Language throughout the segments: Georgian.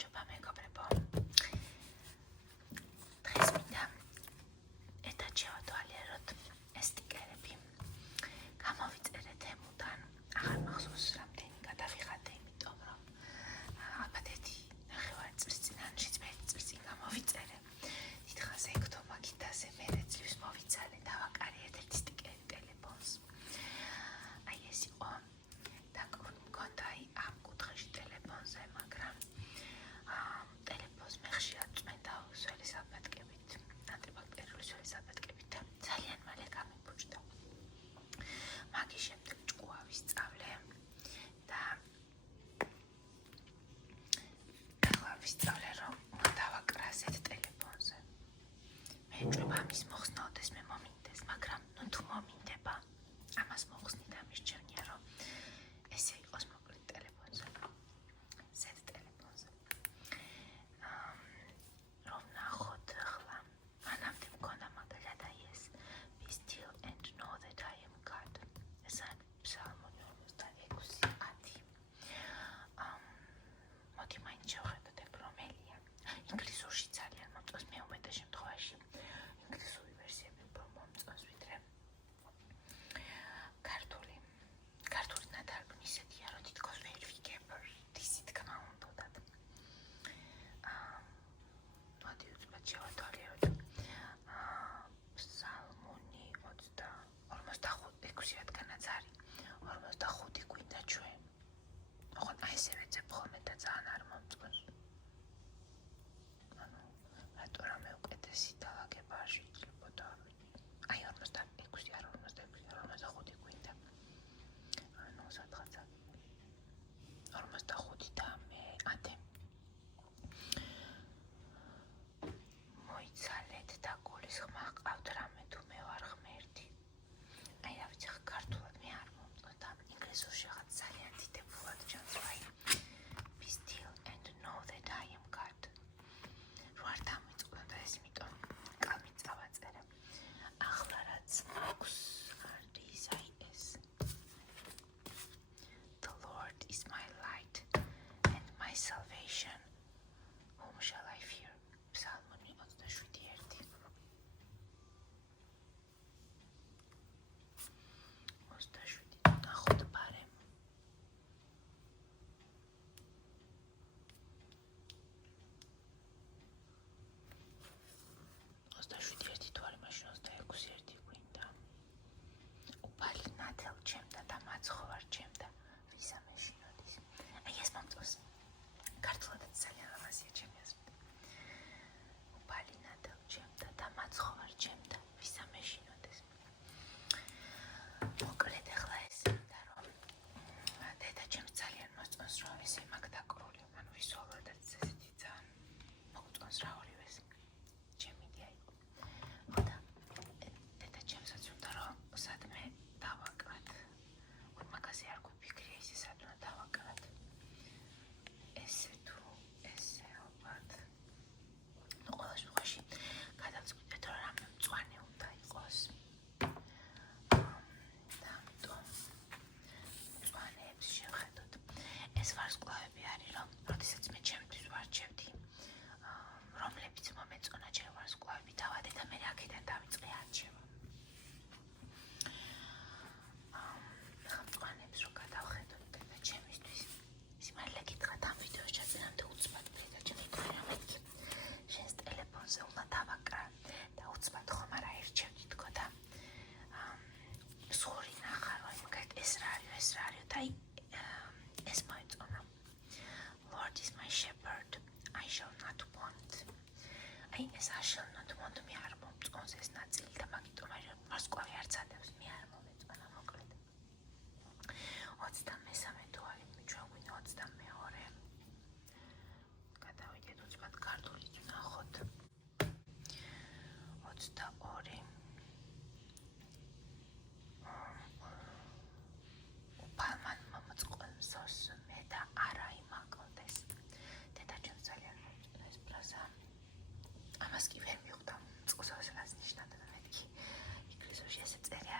გამარჯობა მეგობრებო. დღეს მინდა ერთად შევადვალიეროთ ეს სტიკერები. გამოვიწერე თემუდან, აღარ მახსოვს რამდენი გადავიხადე, იმიტომ რომ ალბათ ერთი ნახევარი წლის წინ ან 7 წლის წინ გამოვიწერე. დიდხანს ეკთო მაგითაზე მერე ძლივს მოვიცალე დავაკარე ერთ-ერთი სტიკერი ტელეფონს. აი ეს იყო მქონდა ამ კუთხეში ტელეფონზე, მაგრამ ტელეფონს მე ხშირად წმენდა სველის აფეთქებით, ანტიბაქტერიული სველის აფეთქებით და ძალიან მალე გამიბუჯდა. მაგის შემდეგ ჭკუა ვისწავლე და ახლა ვისწავლე რომ დავაკრა ასეთ ტელეფონზე. მე ჭვება ამის მოხსნაოდეს მე მომინდეს, მაგრამ თუ მომინდება ამას მოხსნი და მისჩვენია რომ ესე იყოს მოკლედ ტელეფონზე. ზედ ტელეფონზე. რომ ნახოთ ახლა მანამდე მქონდა მაგალითად აი ეს Be still and know that I am God. ეს არის ფსალმონი 46:10. მოდი მაინც შევხედოთ ეგ რომელია. ინგლისურში ძალიან მომწონს, მე უმეტეს შემთხვევაში ინგლისური ვერსიები უფრო მომწონს ვიდრე ქართული. ქართული ნათარგმნი ისეთია, რომ თითქოს ვერ ვიგებ რისი თქმა უნდათ. მოდი უცბად შევადვალიეროთ. ფსალმონი 46 რადგანაც არის 45 გვინდა ჩვენ. ოღონდ აი ესე ვეძებ ხოლმე და ძალიან არ მომწონს. რატო რამე უკეთესი დალაგება არ შეიძლებოდა? აი 46 არ 45 გვინდა. სადღაცა 45 და მე 10. მოიცალეთ და გულისხმა ჰყავთ რამე თუ მე ვარ ღმერთი. აი რა ვიცი ხა ქართულად მე არ მომწონს და ინგლისურში რაღაც ძალიან დიდებულად ჩანს რა. Be still and know that I am God. რო არ დამიწყდა და ეს იმიტომ კალმით წავაწერე. ახლა რაც აქვს არის აი ეს. The Lord is my light and my salvation. Whom shall I fear? Psalmoni 27:1. 27 ნახოთ ბარემ. 27 თუ არის მაშინ 26 გვინდა. უფალი ნათელ ჩემდა და მაცხოვარ ჩემდა ვისა მეშინოდეს. აი ეს მომწონს. ქართულადაც ძალიან ლამაზია ჩემი აზრით. უფალი ნათელ ჩემდა და მაცხოვარ ჩემდა ვისა მეშინოდეს. მოკლედ ახლა ეს და რომ დედა ჩემს ძალიან მოსწონს რომ ესე მაგ დაკრული, ანუ ვიზუალურადაც ესეთი ძალიან მოგწონს რა ორივეს. ჩემი იდეა იყო. ხოდა დედა ჩემსაც უნდა რომ სადმე დავაკრათ. მაგაზე არ გვიფიქრია ისე სად უნდა დავაკრათ. ესე თუ ესე ალბათ. ნუ ყველა შემთხვევაში გადავწყვიტეთ რომ რამე მწვანე უნდა იყოს. და ამიტომ მწვანეებს შევხედოთ. ეს ვარსკვლავები არის რომ როდესაც მე ჩემთვის ვარჩევდი რომლებიც მომეწონა ჩემ ვარსკვლავები დავადე და მე აქედან დავიწყე არჩევა. მწვანეებს რო გადავხედოთ და ჩემისთვის სიმართლე გითხრათ ამ ვიდეოს ჩაწერამდე უცბად და ჩემი თქმით შენს ტელეფონზე უნდა დავაკრა და უცბად ხომ არა ერჩევდი თქო და სხური ნახა რომ მაგათ ეს რა არის და ეს მოეწონა. Lord is my shepherd, I shall not want. აი ეს I shall not want მე არ მომწონს ეს ნაწილი და მაგიტომ აი ვარსკვლავი არ ცადებს მე არ მომეწონა მოკლედ. 23 თუ არის ჩვენ გვინდა 22. გადავიდეთ უცბად ქართულით ვნახოთ. 22. უფალმან მომწყალსოს მე და არა იმაკლდეს. დედა ჩემს ძალიან მომწონს ფრაზა. ამას კი ვერ მივხვდა წყოსავს რას ნიშნავდა და მეთქი ინგლისურში ესე წერია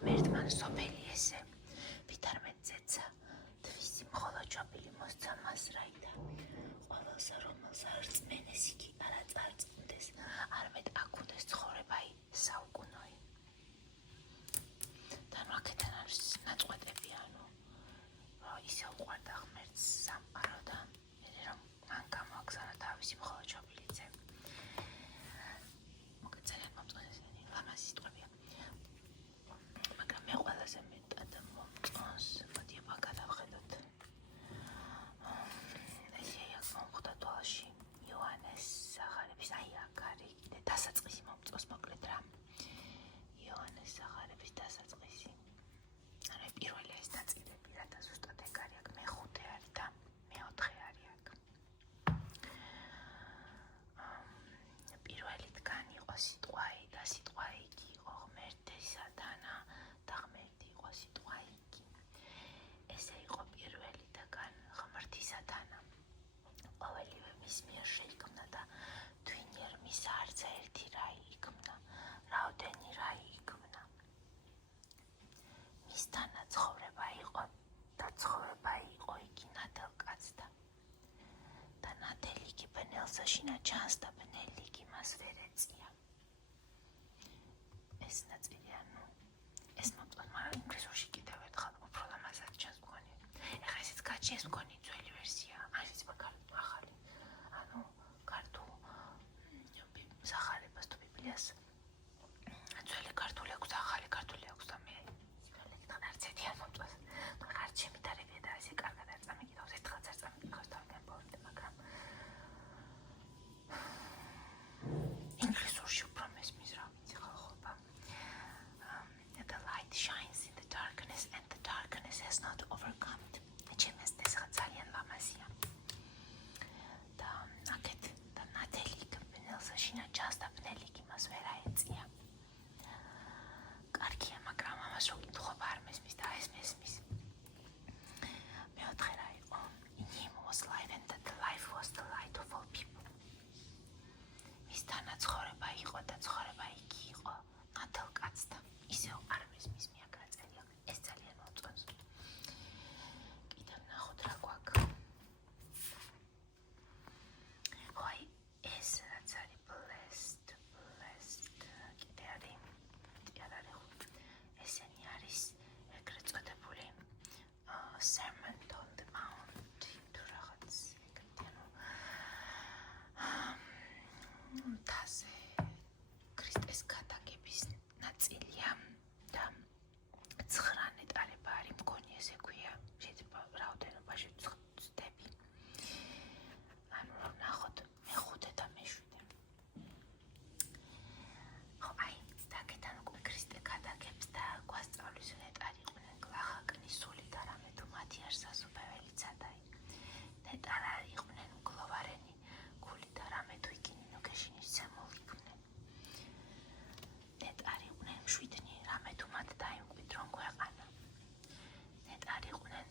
ღმერთმან სოფელი ესე ვითარმეთ ზეცა თვისი მხოლოდ ჯობილი მოსცა მას რაიდა ყოველსა რომელსა რწმენეს იგი არა წარწმუნდეს არამედ აქუნდეს ცხოვრებაი საუკუნოი და აქედან არის ნაწყვეტები ისე უყვარდა ღმერთს სამყარო და რომ მან გამოაგზავნა თავისი მხოლოდ ჯობილი ძე ძალიან მომწონსენი ლამაზი სიტყვებია მაგრამ მე ყველაზე მეტად მომწონს მოდი აბა გადავხედოთ ესეა მომხდა თვალში იოანეს სახარების აი აქ არის კიდე დასაწყისი მომწონს მოკლედ რა იოანეს სახარების დასაწყისი ანუ პირველი ეს ნაწილები რათა ზუსტად ეგ არის აქ მეხუთე არის და მეოთხე არის აქ პირველიდან იყო სიტყვაი და სიტყვაი იგი იყო ღმერთისადანა და ღმერთი იყო სიტყვაი იგი ესე იყო პირველიდან ღმერთისადანა ყოველივე მის მიერ შეიქმნა და თვინიერ მის არც ერთი რა იქმნა რაოდენი რა იქმნა მისთანა ცხოვრება იყო და ცხოვრება იყო იგი ნათელკაცთა და ნათელი იგი ბნელსა შინაჩანს და ბნელი იგი მას ვერ ეწია ეს ნაწილი ეს მომწონს მაგრამ ინგლისურში კიდევ ერთხელ უფრო ლამაზად ჩანს მგონი ეხლა ესეც გაჩი ეს მგონი ძველი ვერსია ეს ახალი ანუ ქართულ სახარებას თუ ბიბლიას ძველი ქართული აქვს და ახალი ქართული აქვს და მე სიგალეთთან არც ერთი არ მომწონს მაგრამ არც შემიტარებია და ესე კარგად არ წამიკითხავს ერთხელაც არ წამიკითხავს თავიდან ბოლომდე მაგრამ ინგლისურში უფრო მესმის რა ვიცი ხალხობა The light shines in the darkness and the darkness has not overcome it ჩემს ეს ძალიან ლამაზია და აქეთ და ნათელი ბნელსა შინაჩანს და ბნელი იგი მას ვერ აეწია კარგია მაგრამ ამას რო კითხობა არ მესმის და ეს მესმის მეოთხე რა იყო In him was life and the life was the light of all people მისთანა ცხოვრება იყო და ცხოვრება იგი იყო ნათელკაცთა ისევ არ მესმის მიაკრა წერია ეს ძალიან მომწონს კიდევ ნახოთ რა გვაქვს აი ეს რაც არის blessed კიდე არის ესენი არის ეგრეთ წოდებული Sermon on the Mount თუ რაღაც ეგრეთი თაზე ქრისტეს გადაგების ნაწილია და 9 ნეტარება არის მგონი ესე ქვია შეიძლება რაოდენობაში ვწდები ანუ რომ ნახოთ მეხუთე და მეშვიდე ხო აი აქედან უკვე ქრისტე გადაგებს და გვასწავლის ნეტარი იყვნენ გლახაკნის სული და რამე თუ მათი არ სასუფეველი ცადაი ნეტარა იყვნენ მგლოვარენი გული და რამე თუ იქინი ნუგეშინის ცემული იყვნენ ნეტარი იყვნენ მშვიდნი რამე თუ მათ დაიმკვიდრონ ქვეყანა ნეტარი იყვნენ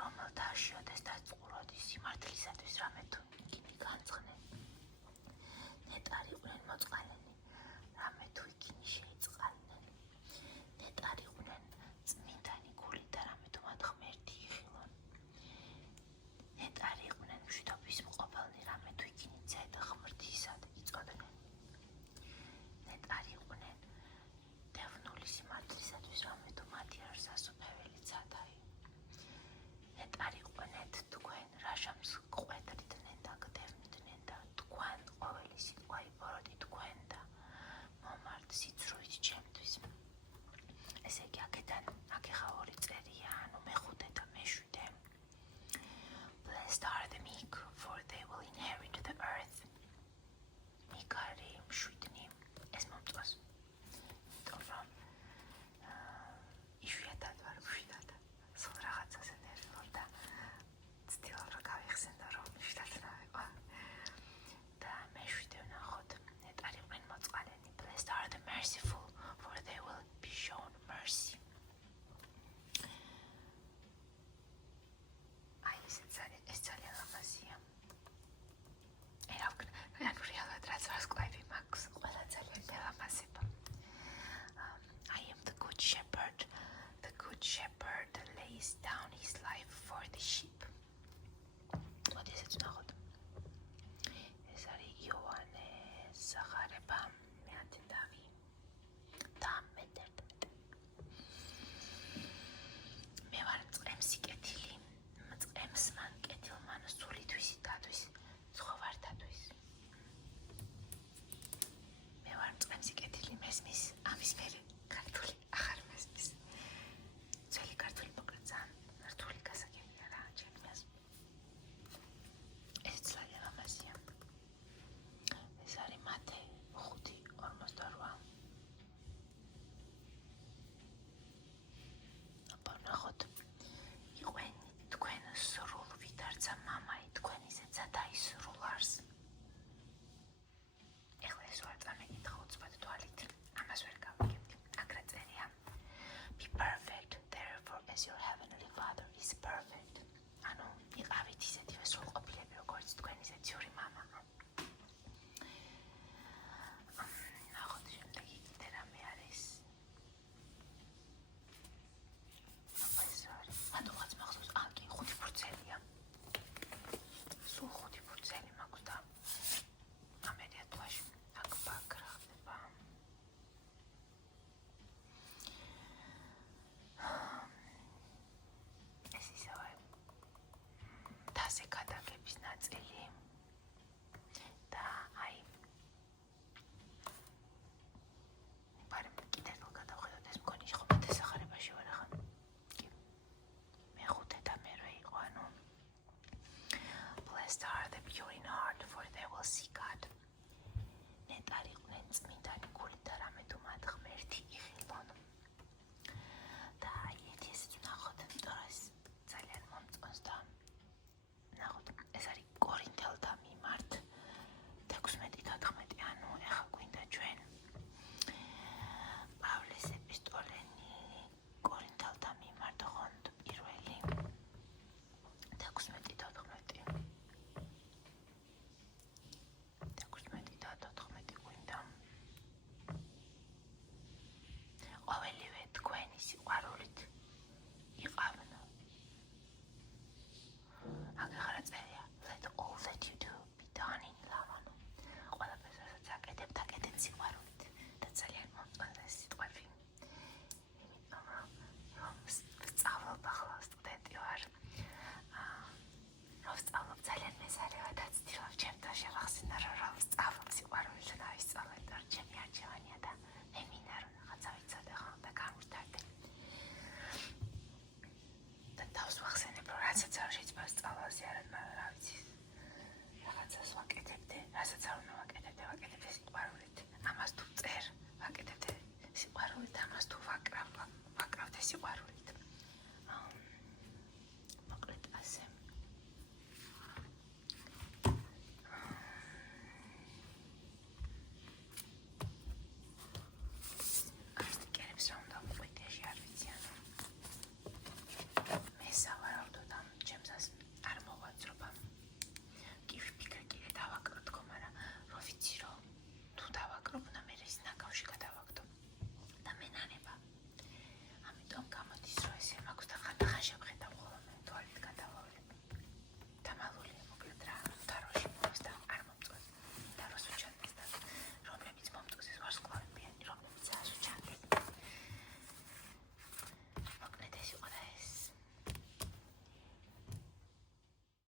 რომელთა შიოდეს და წყუროდის სიმართლისათვის რამე თუ იქინი განწყნენ ნეტარი იყვნენ მოწყალენი რამე თუ იქინი შეიწყალნენ ნეტარი იყვნენ წმინდანი გული და რამე თუ მათ ღმერთი იხილონ ნეტარი იყვნენ მშვიდობის მყოფელნი რამე თუ იქინი ძედ ღმრთისად იწოდნენ ნეტარი იყვნენ დევნული სიმართლისათვის რამე თუ მათი არ სასუფეველი ცადაი ნეტარი იყვნენ თქვენ რაშამს ყვედრიდნენ და გდევნიდნენ და თქვენ ყოველი სიტყვა იბოროტი თქვენ და ასე ქადაგების ნაწილი და აი პარემ კიდე ერთხელ გადავხედოთ ეს მგონი ხომ დასახარებაში ვარ ახლა მეხუთე და მერვე იყო ანუ Blessed are the pure in heart for they will see God ნეტარი ყვნენ წმინდანი გულით და რამე თუ მათ ღმერთი იღებენ